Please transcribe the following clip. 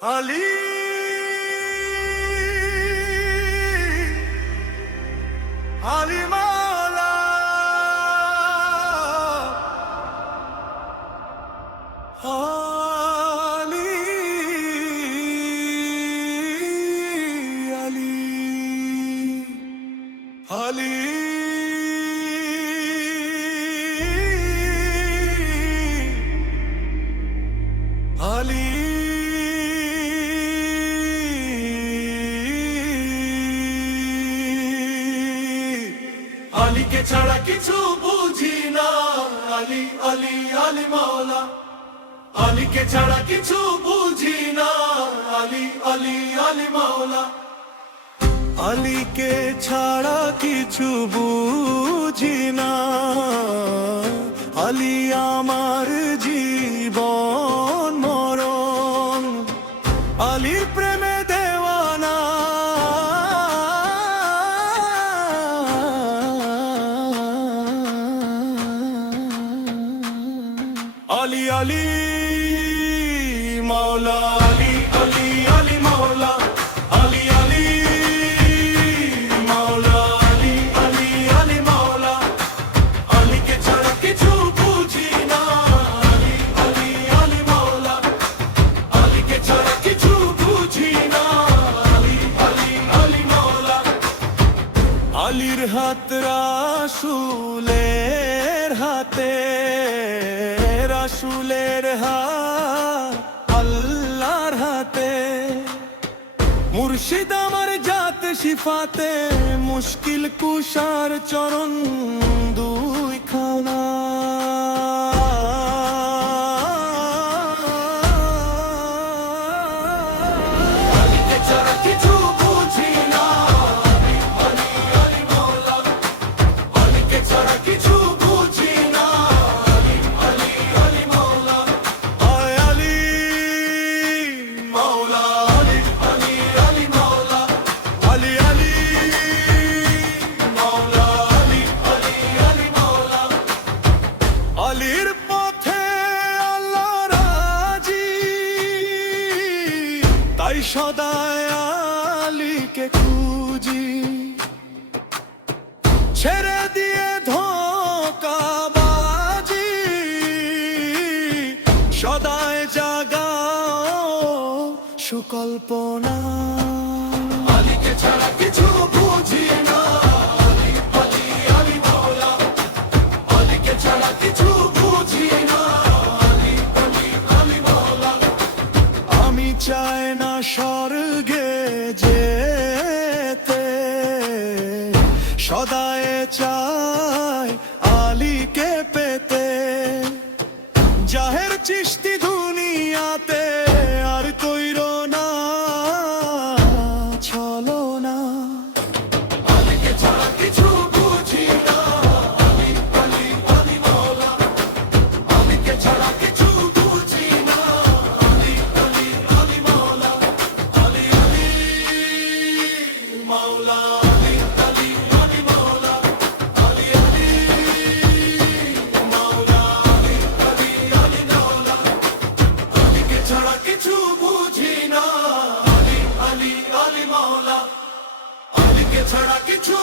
আলী আলী মাওলা আলী আলী আলী আলী আলীকে ছাড়া কিছু বুঝি না। আলী আলী আলী মাওলা, আলীকে ছাড়া কিছু বুঝি না। আলী আলী আলী মাওলা, আলীকে ছাড়া কিছু বুঝি না। আলী আমার জীবন মরণ, আলীর প্রেমে দেওয়ানা। আলী আলী মাওলা, আলী আলী আলী মাওলা, আলী আলী মাওলা, আলী আলী আলী মাওলা, আলীকে ছাড়া কিছু বুঝি না। আলী আলী আলী মাওলা, আলীকে ছাড়া কিছু বুঝি না। আলী আলী আলী মাওলা, আলীর হাত রাসূলের হাতে, রাসূলের হাত আল্লাহর হাতে। মুর্শিদ আমার জাত শিফাতে, মুশকিল কুশার চরণ দুইখানা। আলীকে ছাড়া কিছু বুঝি না। আলী আলী মাওলা, আলীকে ছাড়া কিছু বুঝি না। আলী আলী আলী মাওলা, আয় আলী মাওলা, আলী আলী আলী মাওলা, আলী আলী মাওলা, আলী আলী আলী মাওলা। আলীর পথে আল্লাহ রাজি, তাই সদায় আলীকে খুঁজি। ছেড়ে দিয়ে ধোঁকাবাজি, সদায় জাগাও সুকল্পনা। আলীকে ছাড়া কিছু বুঝি না। আলী আলী আলী মাওলা, আলীকে ছাড়া কিছু বুঝি না। আলী আলী আলী মাওলা, আমি চাই না স্বর্গে যেতে, সদায় চাই আলীকে পেতে। জাহের চিশতি দুনিয়াতে আর কইরো না চলো না। আলীকে ছাড়া কিছু বুঝি না। আলী আলী আলী মাওলা, আলীকে ছাড়া কিছু বুঝি না। আলী আলী আলী মাওলা, আলী আলী মাওলা, আলী আলী আলী মাওলা, আলী আলী মাওলা, আলী আলী আলী মাওলা, আলীকে ছাড়া কিছু বুঝি না। আলী আলী আলী মাওলা, আলীকে ছাড়া কিছু